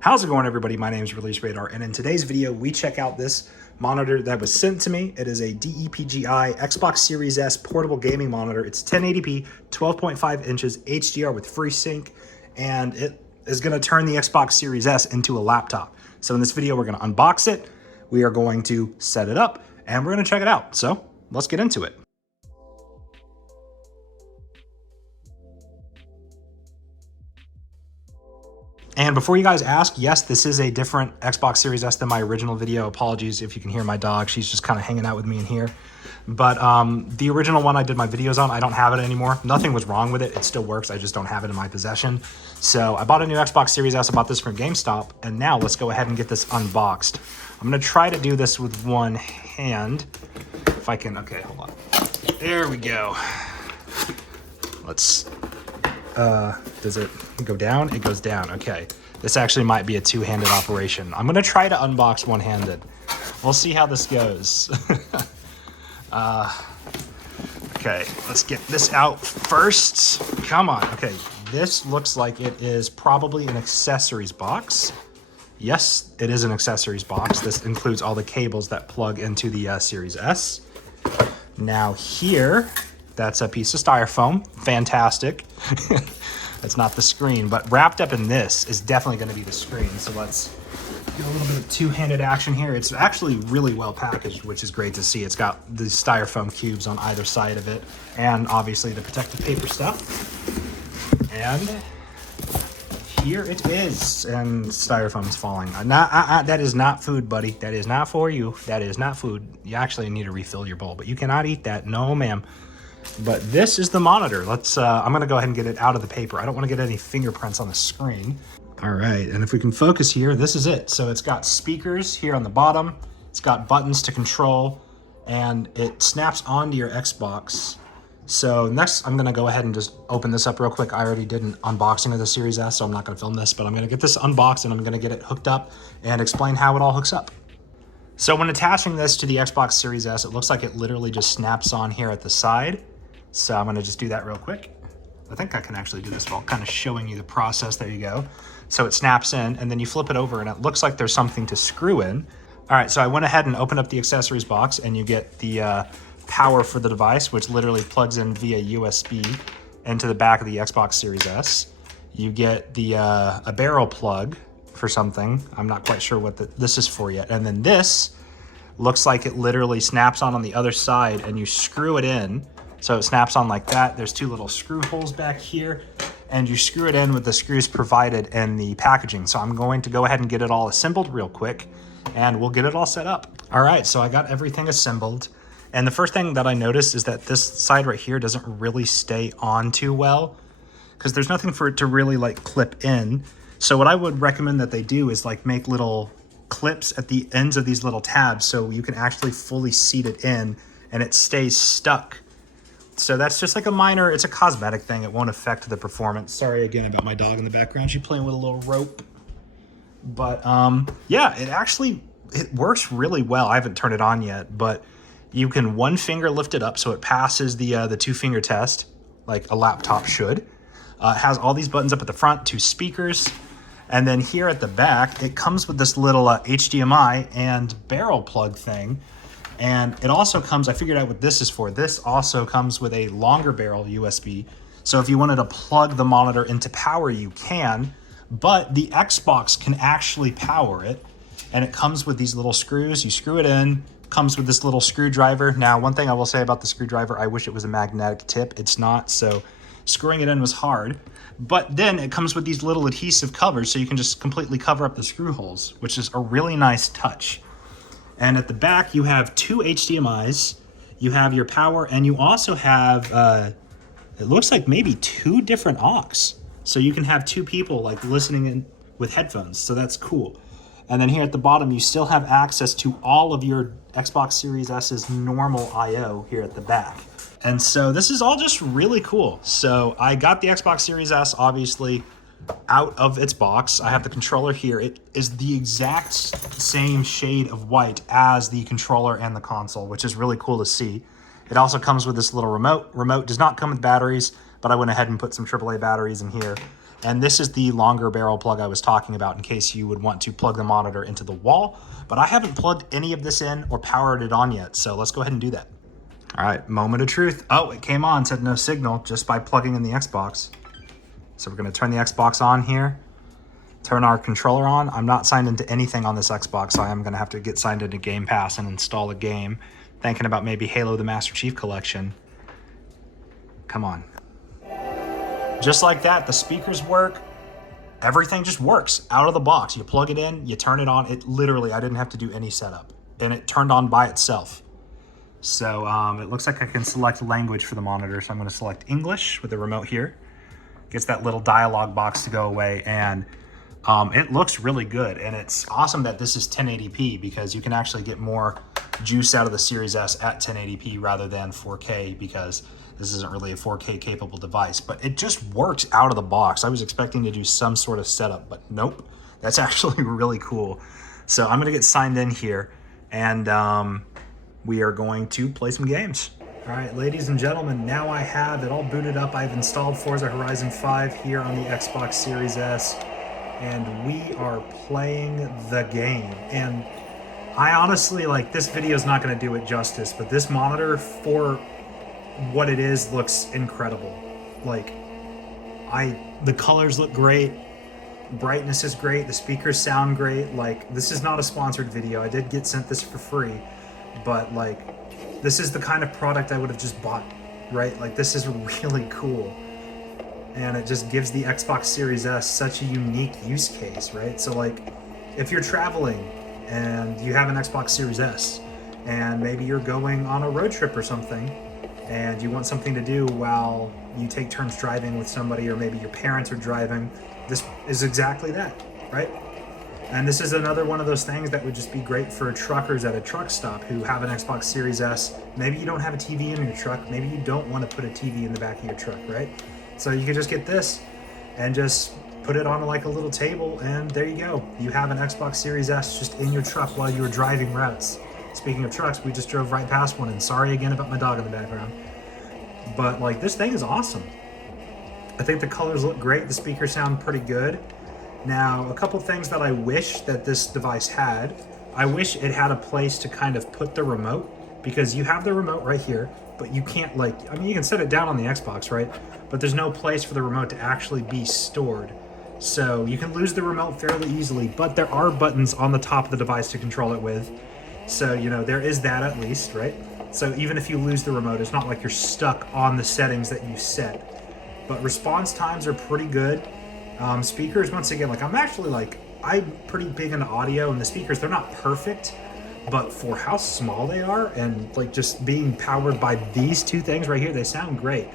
How's it going, everybody? My name is Release Radar, and in today's video, we check out this monitor that was sent to me. It is a DEPGI Xbox Series S portable gaming monitor. It's 1080p, 12.5 inches, HDR with FreeSync, and it is going to turn the Xbox Series S into a laptop. So in this video, we're going to unbox it, we are going to set it up, and we're going to check it out. So let's get into it. And before you guys ask, yes, this is a different Xbox Series S than my original video. Apologies if you can hear my dog. She's just kind of hanging out with me in here. But the original one I did my videos on, I don't have it anymore. Nothing was wrong with it. It still works. I just don't have it in my possession. So I bought a new Xbox Series S. I bought this from GameStop. And now let's go ahead and get this unboxed. I'm going to try to do this with one hand. If I can. Okay, hold on. There we go. Let's... does it go down? It goes down. Okay. This actually might be a two-handed operation. I'm going to try to unbox one-handed. We'll see how this goes. Okay, let's get this out first. Come on. Okay, this looks like it is probably an accessories box. Yes, it is an accessories box. This includes all the cables that plug into the Series S. Now here... that's a piece of styrofoam. Fantastic. That's not the screen, but wrapped up in this is definitely going to be the screen. So let's get a little bit of two-handed action here. It's actually really well packaged, which is great to see. It's got the styrofoam cubes on either side of it, and obviously the protective paper stuff. And here it is. And styrofoam's falling. That is not food, buddy. That is not for you. That is not food. You actually need to refill your bowl, but you cannot eat that. No, ma'am. But this is the monitor. Let's, I'm gonna go ahead and get it out of the paper. I don't wanna get any fingerprints on the screen. All right, and if we can focus here, this is it. So it's got speakers here on the bottom. It's got buttons to control, and it snaps onto your Xbox. So next, I'm gonna go ahead and just open this up real quick. I already did an unboxing of the Series S, so I'm not gonna film this, but I'm gonna get this unboxed and I'm gonna get it hooked up and explain how it all hooks up. So when attaching this to the Xbox Series S, it looks like it literally just snaps on here at the side. So I'm gonna just do that real quick. I think I can actually do this while kind of showing you the process. There you go. So it snaps in, and then you flip it over and it looks like there's something to screw in. All right, so I went ahead and opened up the accessories box, and you get the power for the device, which literally plugs in via USB into the back of the Xbox Series S. You get the a barrel plug for something. I'm not quite sure what this is for yet. And then this looks like it literally snaps on the other side, and you screw it in. So it snaps on like that. There's two little screw holes back here, and you screw it in with the screws provided in the packaging. So I'm going to go ahead and get it all assembled real quick, and we'll get it all set up. All right, so I got everything assembled. And the first thing that I noticed is that this side right here doesn't really stay on too well, because there's nothing for it to really like clip in. So what I would recommend that they do is like make little clips at the ends of these little tabs so you can actually fully seat it in and it stays stuck. So that's just like a minor, it's a cosmetic thing. It won't affect the performance. Sorry again about my dog in the background. She's playing with a little rope. But yeah, it works really well. I haven't turned it on yet, but you can one finger lift it up so it passes the two-finger test like a laptop should. It has all these buttons up at the front, two speakers. And then here at the back, it comes with this little HDMI and barrel plug thing. And it also comes, I figured out what this is for. This also comes with a longer barrel USB. So if you wanted to plug the monitor into power, you can, but the Xbox can actually power it. And it comes with these little screws. You screw it in, comes with this little screwdriver. Now, one thing I will say about the screwdriver, I wish it was a magnetic tip. It's not, so screwing it in was hard. But then it comes with these little adhesive covers, so you can just completely cover up the screw holes, which is a really nice touch. And at the back, you have two HDMIs, you have your power, and you also have, it looks like maybe two different aux. So you can have two people like listening in with headphones, so that's cool. And then here at the bottom, you still have access to all of your Xbox Series S's normal I/O here at the back. And so this is all just really cool. So I got the Xbox Series S, obviously, out of its box. I have the controller here. It is the exact same shade of white as the controller and the console, which is really cool to see. It also comes with this little remote. Remote does not come with batteries, but I went ahead and put some AAA batteries in here. And this is the longer barrel plug I was talking about in case you would want to plug the monitor into the wall. But I haven't plugged any of this in or powered it on yet, so let's go ahead and do that. All right, moment of truth. Oh, it came on, said no signal, just by plugging in the Xbox. So we're gonna turn the Xbox on here, turn our controller on. I'm not signed into anything on this Xbox, so I am gonna have to get signed into Game Pass and install a game. Thinking about maybe Halo the Master Chief Collection. Come on. Just like that, the speakers work. Everything just works out of the box. You plug it in, you turn it on. It literally, I didn't have to do any setup. And it turned on by itself. So it looks like I can select language for the monitor. So I'm gonna select English with the remote here. Gets that little dialog box to go away. And it looks really good. And it's awesome that this is 1080p because you can actually get more juice out of the Series S at 1080p rather than 4K because this isn't really a 4K capable device, but it just works out of the box. I was expecting to do some sort of setup, but nope. That's actually really cool. So I'm gonna get signed in here and we are going to play some games. All right, ladies and gentlemen, now I have it all booted up. I've installed Forza Horizon 5 here on the Xbox Series S, and we are playing the game. And I honestly, like, this video is not gonna do it justice, but this monitor for what it is looks incredible. Like, the colors look great, brightness is great, the speakers sound great. Like, this is not a sponsored video. I did get sent this for free, but like, this is the kind of product I would have just bought, right? Like, this is really cool. And it just gives the Xbox Series S such a unique use case, right? So like, if you're traveling and you have an Xbox Series S and maybe you're going on a road trip or something, and you want something to do while you take turns driving with somebody, or maybe your parents are driving, this is exactly that, right? And this is another one of those things that would just be great for truckers at a truck stop who have an Xbox Series S. Maybe you don't have a TV in your truck. Maybe you don't want to put a TV in the back of your truck, right? So you can just get this and just put it on like a little table, and there you go. You have an Xbox Series S just in your truck while you were driving routes. Speaking of trucks, we just drove right past one, and sorry again about my dog in the background. But like, this thing is awesome. I think the colors look great. The speakers sound pretty good. Now, a couple things that I wish that this device had. I wish it had a place to kind of put the remote, because you have the remote right here, but you can't, like, I mean, you can set it down on the Xbox, right? But there's no place for the remote to actually be stored. So you can lose the remote fairly easily, but there are buttons on the top of the device to control it with. So, you know, there is that at least, right? So even if you lose the remote, it's not like you're stuck on the settings that you set. But response times are pretty good. Speakers, once again, like, I'm pretty big into audio, and the speakers, they're not perfect, but for how small they are and like just being powered by these two things right here, they sound great.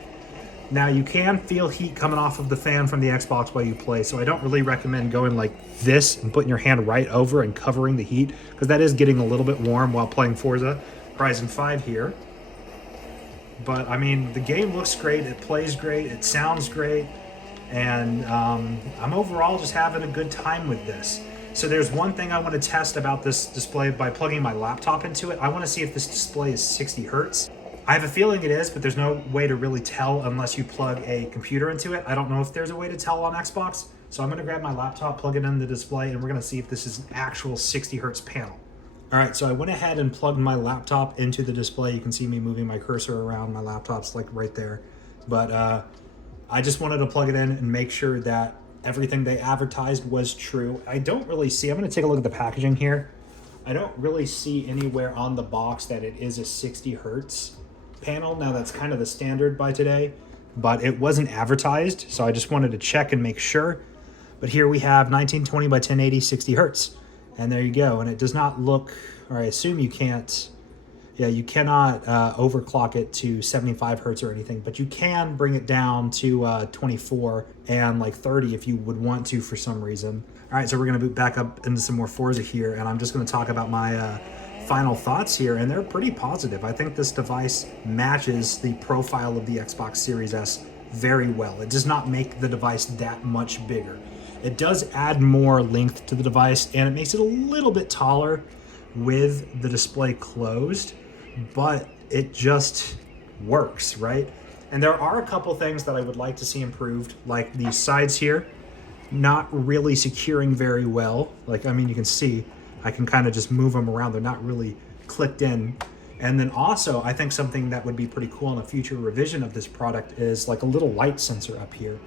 Now, you can feel heat coming off of the fan from the Xbox while you play, so I don't really recommend going like this and putting your hand right over and covering the heat, because that is getting a little bit warm while playing Forza Horizon 5 here. But I mean, the game looks great, it plays great, it sounds great, and I'm overall just having a good time with this. So there's one thing I want to test about this display by plugging my laptop into it. I want to see if this display is 60 hertz. I have a feeling it is, but there's no way to really tell unless you plug a computer into it. I don't know if there's a way to tell on Xbox. So I'm gonna grab my laptop, plug it in the display, and we're gonna see if this is an actual 60 hertz panel. All right, so I went ahead and plugged my laptop into the display. You can see me moving my cursor around. My laptop's like right there. But I just wanted to plug it in and make sure that everything they advertised was true. I don't really see, I'm gonna take a look at the packaging here. I don't really see anywhere on the box that it is a 60 hertz panel. Now, that's kind of the standard by today, but it wasn't advertised, so I just wanted to check and make sure. But here we have 1920 by 1080, 60 hertz, and there you go. And it does not look, or I assume you can't, yeah, you cannot overclock it to 75 hertz or anything, but you can bring it down to 24 and like 30 if you would want to for some reason. All right, so we're gonna boot back up into some more Forza here, and I'm just gonna talk about my final thoughts here, and they're pretty positive. I think this device matches the profile of the Xbox Series S very well. It does not make the device that much bigger. It does add more length to the device, and it makes it a little bit taller with the display closed, but it just works, right? And there are a couple things that I would like to see improved, like the sides here. not really securing very well. Like, I mean, you can see, I can kind of just move them around. They're not really clicked in. And then also, I think something that would be pretty cool in a future revision of this product is like a little light sensor up here.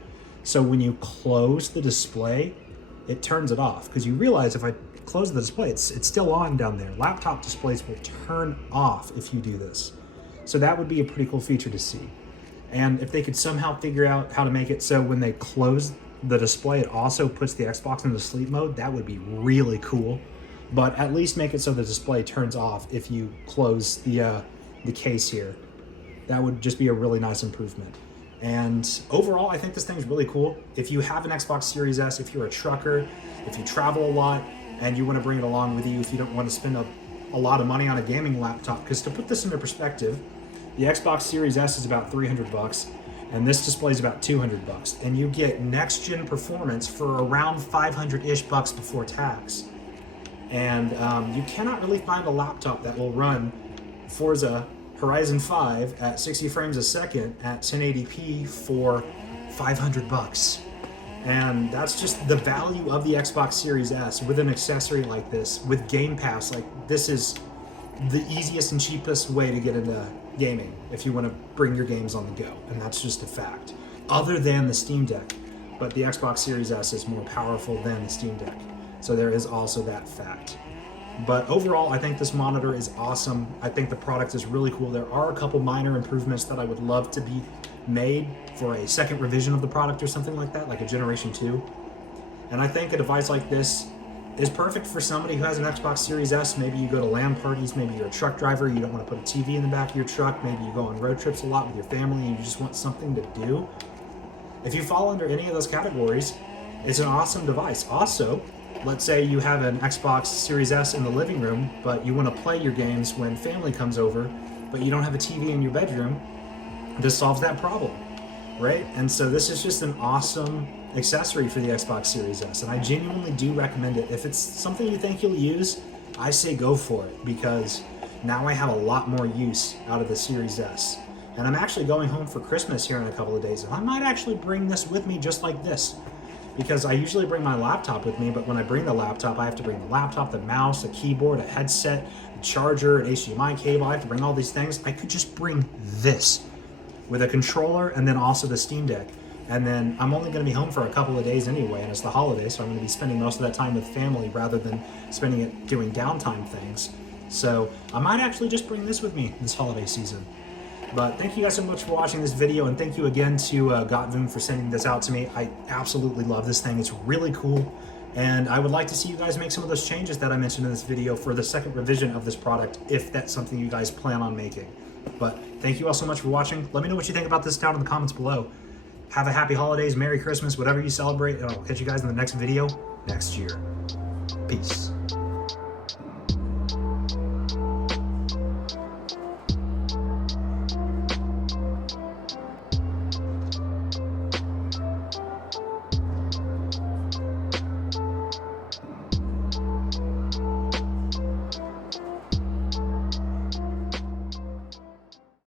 So when you close the display, it turns it off. Because you realize if I close the display, it's still on down there. Laptop displays will turn off if you do this. So that would be a pretty cool feature to see. And if they could somehow figure out how to make it so when they close the display, it also puts the Xbox into sleep mode, that would be really cool. But at least make it so the display turns off if you close the case here. That would just be a really nice improvement. And overall, I think this thing's really cool. If you have an Xbox Series S, if you're a trucker, if you travel a lot, and you want to bring it along with you, if you don't want to spend a lot of money on a gaming laptop, because to put this into perspective, the Xbox Series S is about $300, and this display is about $200, and you get next-gen performance for around 500-ish bucks before tax. And you cannot really find a laptop that will run Forza Horizon 5 at 60 frames a second at 1080p for 500 bucks. And that's just the value of the Xbox Series S with an accessory like this, with Game Pass. Like, this is the easiest and cheapest way to get into gaming if you want to bring your games on the go, and that's just a fact. Other than the Steam Deck, but the Xbox Series S is more powerful than the Steam Deck. So there is also that fact. But overall, I think this monitor is awesome. I think the product is really cool. There are a couple minor improvements that I would love to be made for a second revision of the product or something like that, like a Generation 2. And I think a device like this is perfect for somebody who has an Xbox Series S. Maybe you go to LAN parties, maybe you're a truck driver, you don't want to put a TV in the back of your truck, maybe you go on road trips a lot with your family and you just want something to do. If you fall under any of those categories, it's an awesome device. Also, let's say you have an Xbox Series S in the living room, but you want to play your games when family comes over, but you don't have a TV in your bedroom. This solves that problem, right? And so this is just an awesome accessory for the Xbox Series S, and I genuinely do recommend it. If it's something you think you'll use, I say go for it, because now I have a lot more use out of the Series S. And I'm actually going home for Christmas here in a couple of days, and I might actually bring this with me just like this, because I usually bring my laptop with me, but when I bring the laptop, I have to bring the laptop, the mouse, a keyboard, a headset, a charger, an HDMI cable. I have to bring all these things. I could just bring this with a controller and then also the Steam Deck. And then I'm only going to be home for a couple of days anyway, and it's the holiday, so I'm going to be spending most of that time with family rather than spending it doing downtime things. So I might actually just bring this with me this holiday season. But thank you guys so much for watching this video, and thank you again to GotVoom for sending this out to me. I absolutely love this thing. It's really cool, and I would like to see you guys make some of those changes that I mentioned in this video for the second revision of this product, if that's something you guys plan on making. But thank you all so much for watching. Let me know what you think about this down in the comments below. Have a happy holidays, Merry Christmas, whatever you celebrate, and I'll catch you guys in the next video next year. Peace.